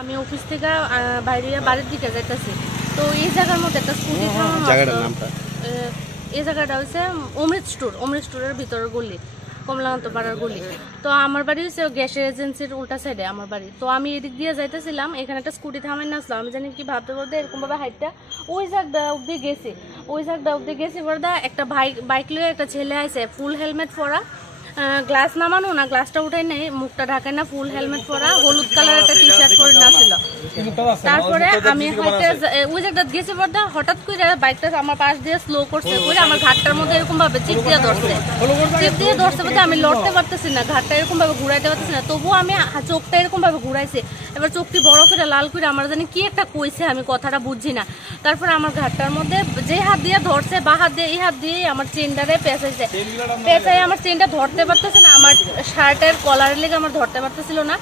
আমি অফিস থেকে বাইরে বাড়ির দিকে যাইতেছি, তো এই জায়গার মধ্যে একটা স্কুটি থামানো। জায়গাটার নামটা? এই জায়গাটা হচ্ছে অমৃত স্টোরের ভিতরের গলি, কমলাকান্ত পাড়ার গলি। তো আমার বাড়ি হচ্ছে গ্যাসের এজেন্সির উল্টা সাইডে আমার বাড়ি। তো আমি এদিক দিয়ে যাইতেছিলাম, এখানে একটা স্কুটি থামাই না আসলাম। আমি জানি কি ভাবতে ভাবতে এরকমভাবে হাইটটা ওই জায়গাটা অব্দি গেছি বড়দা একটা বাইক লয়ে একটা ছেলে আছে, ফুল হেলমেট পরা, গ্লাস নামানো না, গ্লাসটা উঠাই নাই, মুখটা ঢাকায় না, ফুল হেলমেট পরা, হলুদ কালার একটা টি শার্ট পরে না ছিল। তারপরে আমি ওই জায়গাটা গেছি বড়দা, হঠাৎ করে বাইকটা আমার পাশ দিয়ে স্লো করছে করে আমার ঘাটটার মধ্যে এরকম ভাবে চিপ দিয়ে ধরছে বলতে আমি লড়তে পারতেছি না, ঘাটটা এরকম ভাবে ঘুরাইতে পারতেছি না। তবুও আমি চোখটা এরকম ভাবে ঘুরাইছি, এবার চোখটি বড় করে লাল করে আমার জানি কি একটা কইছে, আমি কথাটা বুঝছি না। তারপরে আমার ঘাটটার মধ্যে যে হাত দিয়ে ধরছে বা হাত দিয়ে এই হাত দিয়ে আমার চেনটারে পেঁচাই আমার চেনটা ধরতে পারতেছে না, আমার শার্টের কলারের লেগে আমার ধরতে পারতেছিল না।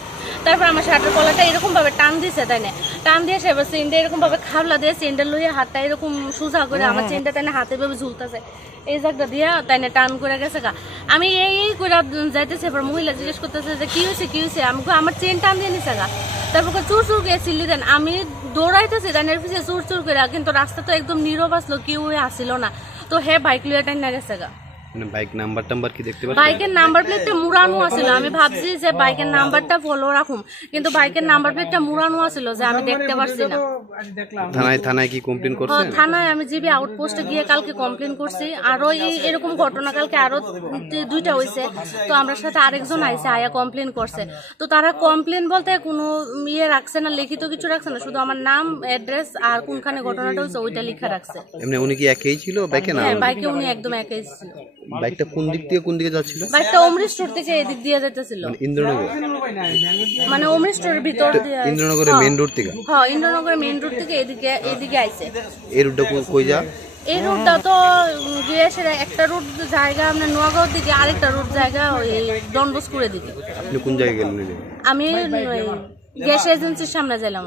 তারপর আমার শার্টের কলারটা এরকম ভাবে টান দিছে, তাই না, টান দিয়ে সে এবার চেনটা এরকম ভাবে খাবলা দিয়ে চেনটা লইয়ে হাতটা এরকম সোজা করে আমার চেনটা তাই না হাতে ভাবে ঝুলতেছে, এই জায়গাটা দিয়ে তাই না টান করে গেছে গা। আমি এই করে যাইতেছে, এবার মহিলা জিজ্ঞেস করতেছে যে কি হয়েছে, আমি আমার চেন টান দিয়ে নিছে গা। তারপর চুর করে চিল্লি দেন, আমি দৌড়াইতেছি তাইনের পিছিয়ে চুর করে, কিন্তু রাস্তা তো একদম নীরব আসলো, কেউ আসিল না। তো হ্যাঁ বাইক লইয়া টাইন না গেছে গা। বাইক নাম্বার কি দেখতে পাচ্ছেন? বাইকের নাম্বার প্লেটটা মুড়ানো আছিল, আমি ভাবছি যে বাইকের নাম্বারটা ফলো রাখুম, কিন্তু বাইকের নাম্বার প্লেটটা মুড়ানো আছিল যে আমি দেখতে পারছি না। থানায় কি কমপ্লেইন করছেন? থানায় আমি জিবি আউটপোস্টে গিয়ে কালকে কমপ্লেইন করছি। আরো এরকম ঘটনা কালকে আরো 2টা হয়েছে, তো আমরা সাথে আরেকজন আইছে, আয়া কমপ্লেইন করছে। তো তারা কমপ্লেইন বলতে কোনো রাখছে না, লিখিত কিছু রাখছে না, শুধু আমার নাম, অ্যাড্রেস আর কোনখানে ঘটনাটা হয়েছে ওইটা লিখা রাখছে। এমনি উনি কি একই ছিল বাইকে? না, হ্যাঁ বাইকে উনি একদম একই ছিল। বাইকটা কোন দিকে যাচ্ছিল? বাইকটা অমৃত স্টোর থেকে এদিক দিয়ে যেতেছিল, ইন্দ্রনগর, মানে অমৃত স্টোরের ভিতর দিয়ে। ইন্দ্রনগরের মেইন রোড থেকে? হ্যাঁ ইন্দ্রনগরের মেইন রোড থেকে এদিকে আইছে। এই রুটটা কই যা? এই রুটটা তো গ্যাসের একটা রুট জায়গা আপনার নোয়াগাঁওর দিকে, আরেকটা রুট জায়গা ওই ডনবস্কুরের দিকে। আপনি কোন জায়গায় গেলেন? আমি গ্যাস এজেন্সির সামনে যাইলাম।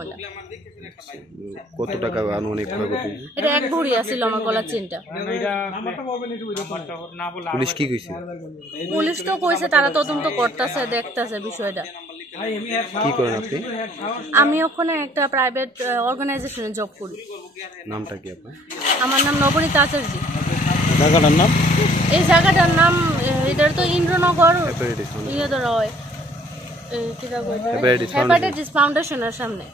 কত টাকা আনুমানিক ক্ষয়ক্ষতি? এটা 1 ভরি আছিল আমার গলার চেনটা। পুলিশ কি কইছে? পুলিশ তো কইছে তারা তদন্ত করতেছে, দেখতেছে বিষয়টা। কি করেন আপনি? আমি ওখানে একটা প্রাইভেট অর্গানাইজেশনে জব করি। নামটা কি আপনার? আমার নাম নবনীতা আচার্য। জায়গাটার নাম? এই জায়গাটার নাম এটার তো ইন্দ্রনগর ইয়ে ধরা হয়, হেপাটাইটিস ফাউন্ডেশনের সামনে।